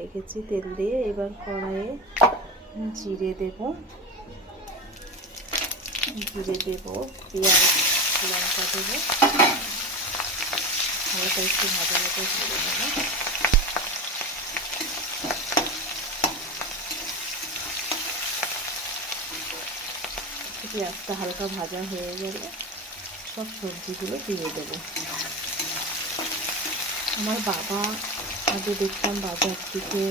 রেখেছি তেল দিয়ে। এবার কড়াইয়ে জিরে দেব, পেঁয়াজ লঙ্কা দেবো, হালকা একটু ভাজা ভাজা করে নেব। পেঁয়াজটা হালকা ভাজা হয়ে গেলে সব সবজিগুলো দিয়ে দেব। আমার বাবা আগে দেখতাম বাজার থেকে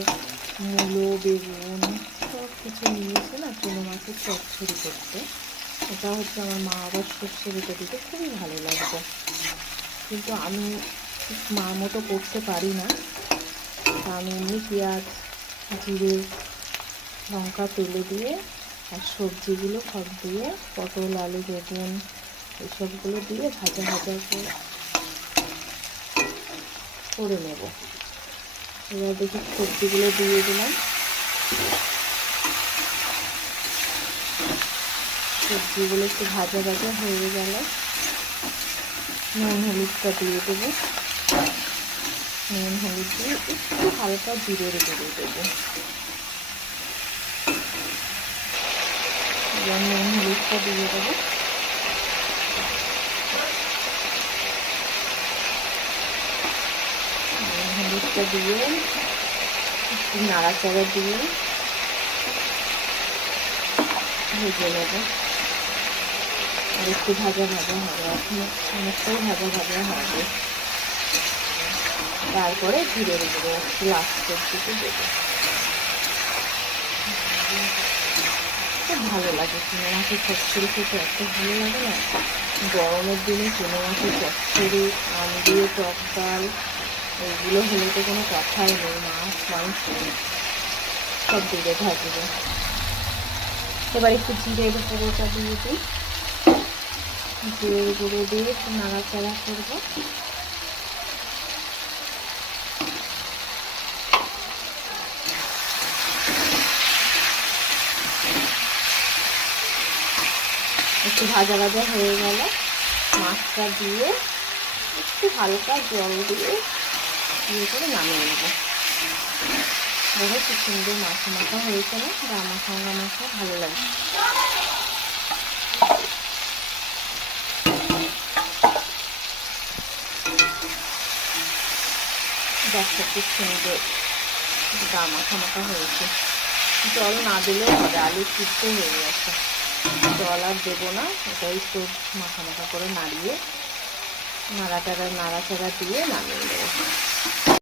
মূলো, বেগুন সব কিছু নিয়েছে না চুনো মাছের চচ্চড়ি করতে। এটা হচ্ছে আমার মা আবার সর্ষে বেটে দিতে খুবই ভালো লাগতো, কিন্তু আমি ঠিক মার মতো করতে পারি না। তা আমি এমনি পেঁয়াজ, জিরে, লঙ্কা তেলে দিয়ে আর সবজিগুলো সব দিয়ে, পটল, আলু, বেগুন এসবগুলো দিয়ে ভাজা ভাজা করে নেব। এবার দেখি সবজিগুলো দিয়ে দিলাম। সবজিগুলো একটু ভাজা ভাজা হয়ে গেলে নুন হলুদটা দিয়ে দেবো। নুন হলুদ দিয়ে একটু হালকা জিরের গুঁড়ো দেবো। এবার নুন হলুদটা দিয়ে দেবো। নুন হলুদটা দিয়ে একটু নাড়াচাড়া দিয়ে ভেজে নেব। আর একটু ভাজা ভাজা হবে, এখন অনেকটাই ভাজা ভাজা হবে। তারপরে ধীরে ধীরে একটু লাস্টের দিকে দেবো। খুব ভালো লাগে চুনো মাছের চচ্চড়ি খেতে, এত ভালো লাগে না। গরমের দিনে চুনো মাছের চচ্চড়ি, আম দিয়ে টক ডাল, এইগুলো হলে তো কোনো কথাই নেই। মাছ, মাংস সব দিলে ভাজবে। এবার একটু জিরের গুঁড়োটা দিয়ে দিই। জিরের গুঁড়ো দিয়ে একটু নাড়াচাড়া করবো। একটু ভাজা ভাজা হয়ে গেল মাছটা দিয়ে একটু হালকা জল দিয়ে করে নামিয়ে নেব। দেখো কি সুন্দর মাখা মাখা হয়েছে না? মাখা মাখা ভালো লাগে। দেখো কি সুন্দর মাখা মাখা হয়েছে। জল না দিলেও হবে, আলু সিদ্ধ হয়ে গেছে। জল আর দেবো না, এটাই তো মাখা মাখা করে নাড়াচাড়া দিয়ে নামিয়ে দেবো।